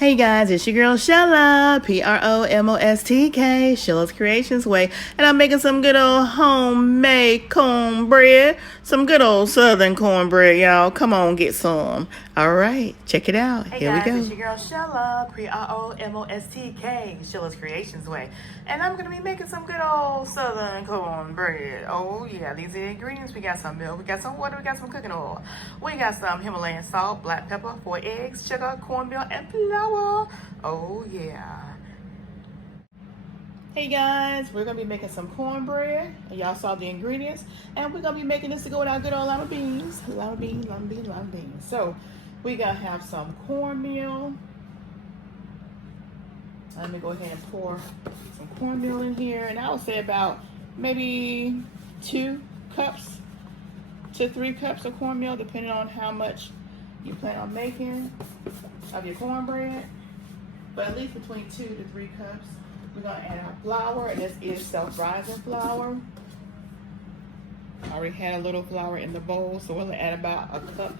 Hey guys, it's your girl Shella, PromoSTK, Shella's Creations Way, and I'm making some good old homemade cornbread, some good old southern cornbread, y'all. Come on, get some. All right, check it out. Here we go. It's your girl Shella, PromoSTK, Shella's Creations Way, and I'm gonna be making some good old southern cornbread. Oh yeah, these are the ingredients. We got some milk, we got some water, we got some cooking oil, we got some Himalayan salt, black pepper, 4 eggs, sugar, cornmeal, and flour. Oh yeah. Hey guys, we're gonna be making some cornbread, and y'all saw the ingredients, and we're gonna be making this to go with our good old lima beans. Lima beans. So we gotta have some cornmeal. Let me go ahead and pour some cornmeal in here, and I would say about maybe 2 cups to 3 cups of cornmeal, depending on how much you plan on making of your cornbread, but at least between 2 to 3 cups. We're gonna add our flour, and this is self-rising flour. I already had a little flour in the bowl, so we'll add about a cup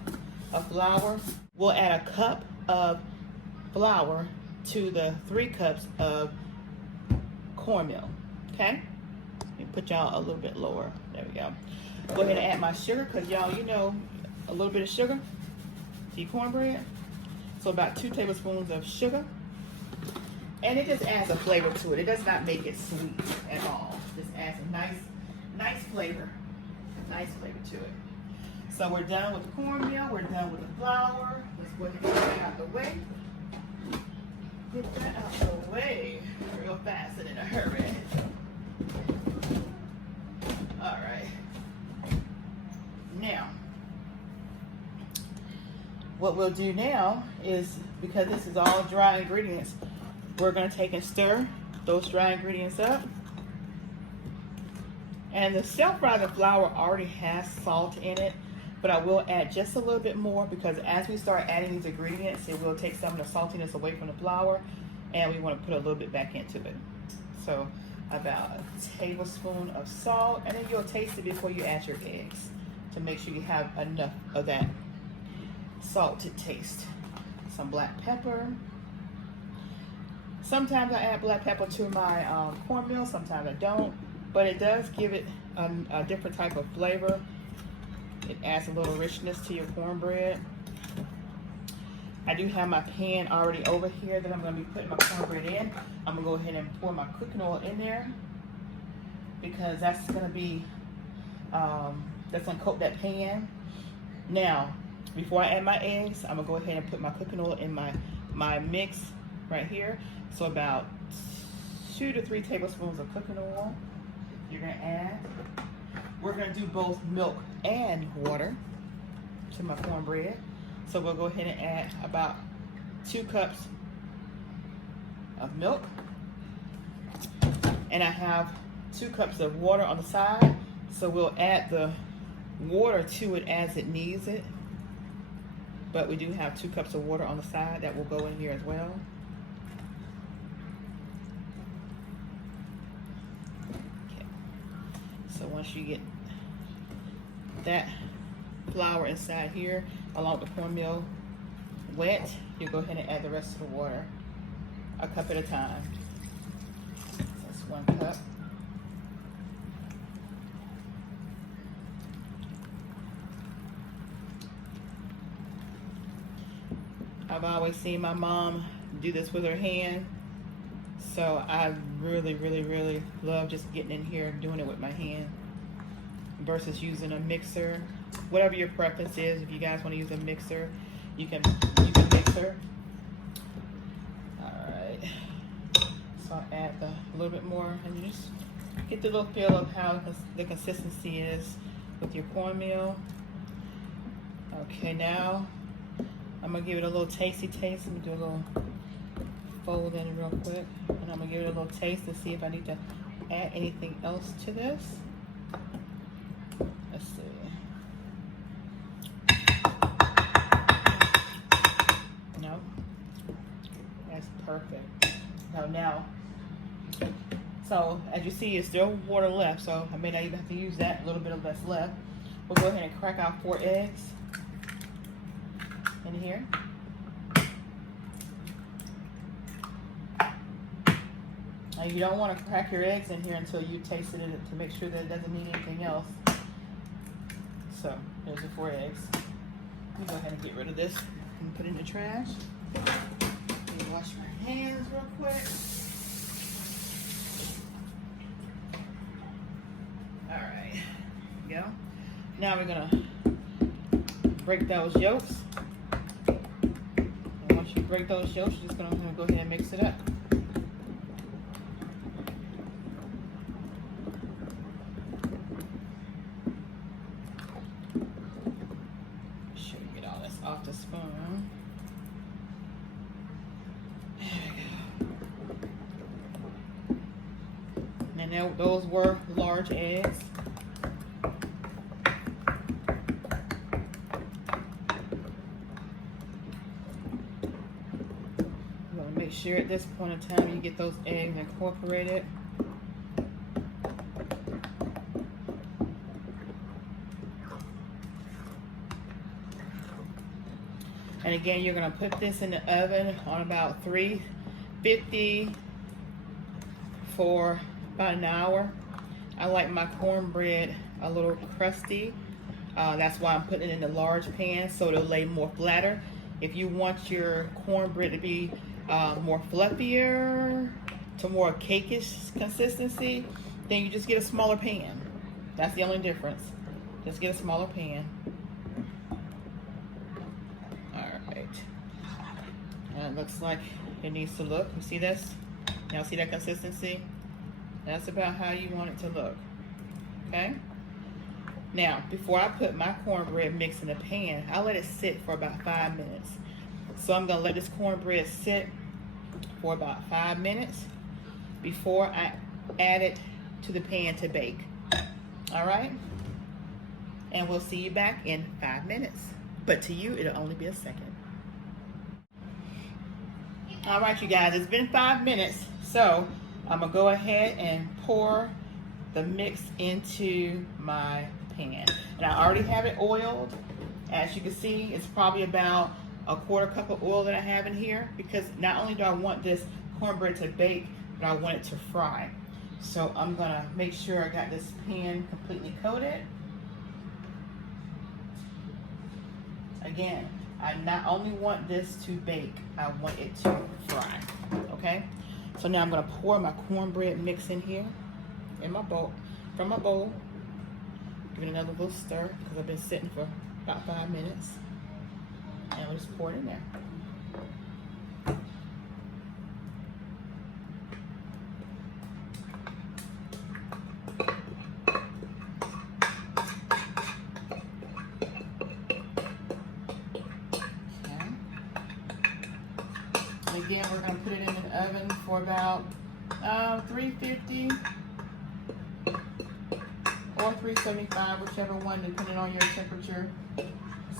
of flour. We'll add a cup of flour to the 3 cups of cornmeal, okay? Let me put y'all a little bit lower. There we go. Go ahead and add my sugar, because y'all, you know, a little bit of sugar to your cornbread. So about 2 tablespoons of sugar. And it just adds a flavor to it. It does not make it sweet at all. Just adds a nice flavor. Nice flavor to it. So we're done with the cornmeal. We're done with the flour. Let's go ahead and get that out the way. Get that out the way real fast and in a hurry. All right. Now, what we'll do now is, because this is all dry ingredients, we're going to take and stir those dry ingredients up. And the self-rising flour already has salt in it, but I will add just a little bit more, because as we start adding these ingredients, it will take some of the saltiness away from the flour, and we want to put a little bit back into it. So about a tablespoon of salt, and then you'll taste it before you add your eggs to make sure you have enough of that salt to taste. Some black pepper. Sometimes I add black pepper to my cornmeal, sometimes I don't, but it does give it a different type of flavor. It adds a little richness to your cornbread. I do have my pan already over here that I'm going to be putting my cornbread in. I'm going to go ahead and pour my cooking oil in there, because that's going to be, that's going to coat that pan. Now, before I add my eggs, I'm going to go ahead and put my cooking oil in my mix right here. So about 2 to 3 tablespoons of cooking oil you're going to add. We're going to do both milk and water to my cornbread. So we'll go ahead and add about 2 cups of milk. And I have 2 cups of water on the side. So we'll add the water to it as it needs it. But we do have 2 cups of water on the side that will go in here as well. Okay. So once you get that flour inside here, along with the cornmeal wet, you go ahead and add the rest of the water, a cup at a time. That's 1 cup. I've always seen my mom do this with her hand, so I really love just getting in here and doing it with my hand versus using a mixer. Whatever your preference is, if you guys want to use a mixer, you can mixer. All right, so I'll add a little bit more, and you just get the little feel of how the consistency is with your cornmeal. Okay, now I'm gonna give it a little tasty taste. Let me do a little fold in real quick, and I'm gonna give it a little taste to see if I need to add anything else to this. Let's see. No, that's perfect. Now, so as you see, it's still water left, so I may not even have to use that. A little bit of that's left. We'll go ahead and crack out 4 eggs in here. Now you don't want to crack your eggs in here until you tasted it to make sure that it doesn't need anything else. So there's the 4 eggs. Let me go ahead and get rid of this and put it in the trash. Let me wash my hands real quick. All right, there we go. Now we're gonna break those yolks. And once you break those yolks, you're just gonna go ahead and mix it up. Off the spoon. There we go. And now those were large eggs. You want to make sure at this point in time you get those eggs incorporated. And again, you're gonna put this in the oven on about 350 for about an hour. I like my cornbread a little crusty. That's why I'm putting it in a large pan so it'll lay more flatter. If you want your cornbread to be more fluffier, to more cakeish consistency, then you just get a smaller pan. That's the only difference. Just get a smaller pan. And it looks like it needs to look. You see this? Y'all see that consistency? That's about how you want it to look. Okay? Now, before I put my cornbread mix in the pan, I let it sit for about 5 minutes. So I'm gonna let this cornbread sit for about 5 minutes before I add it to the pan to bake. All right? And we'll see you back in 5 minutes. But to you, it'll only be a second. All right, you guys, it's been 5 minutes, so I'm gonna go ahead and pour the mix into my pan. And I already have it oiled. As you can see, it's probably about a 1/4 cup of oil that I have in here, because not only do I want this cornbread to bake, but I want it to fry. So I'm gonna make sure I got this pan completely coated. Again, I not only want this to bake, I want it to fry, okay? So now I'm gonna pour my cornbread mix in here, in my bowl, from my bowl. Give it another little stir, because I've been sitting for about 5 minutes. And we'll just pour it in there. Again, we're going to put it in the oven for about 350 or 375, whichever one, depending on your temperature.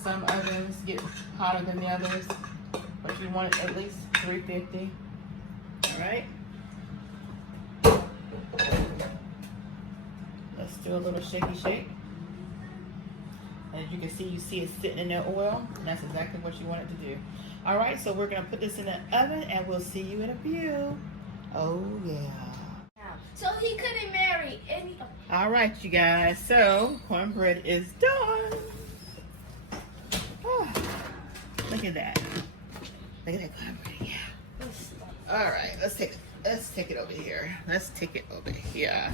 Some ovens get hotter than the others, but you want it at least 350. All right. Let's do a little shaky shake. As you can see, it sitting in that oil, and that's exactly what you want it to do. All right, so we're gonna put this in the oven, and we'll see you in a few. Oh yeah. So he couldn't marry any. All right, you guys. So cornbread is done. Oh, look at that. Look at that cornbread. Yeah. All right, let's take it over here. Let's take it over here.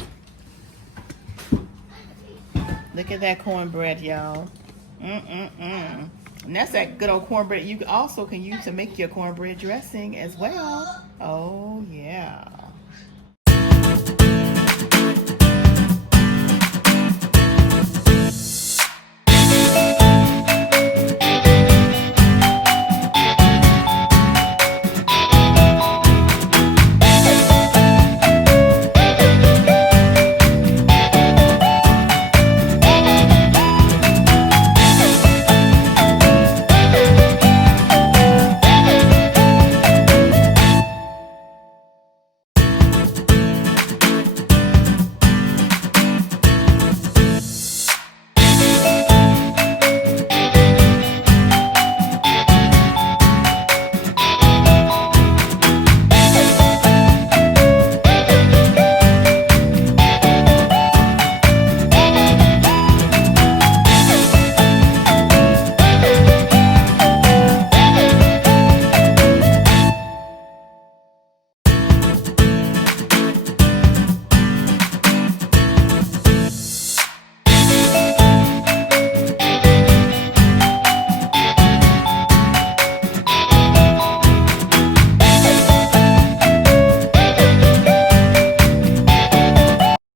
Look at that cornbread, y'all. And that's that good old cornbread you also can use to make your cornbread dressing as well. Oh, yeah.